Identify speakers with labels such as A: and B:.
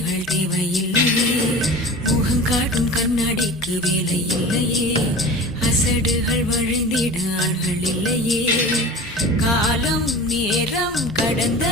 A: நிபந்தனைகள் தேவையில்லையே முகம் காட்டும் கண்ணாடிக்கு வேலை இல்லையே அசடுகள் வழிந்திட ஆள்கள் இல்லையே. காலம் நேரம் கடந்த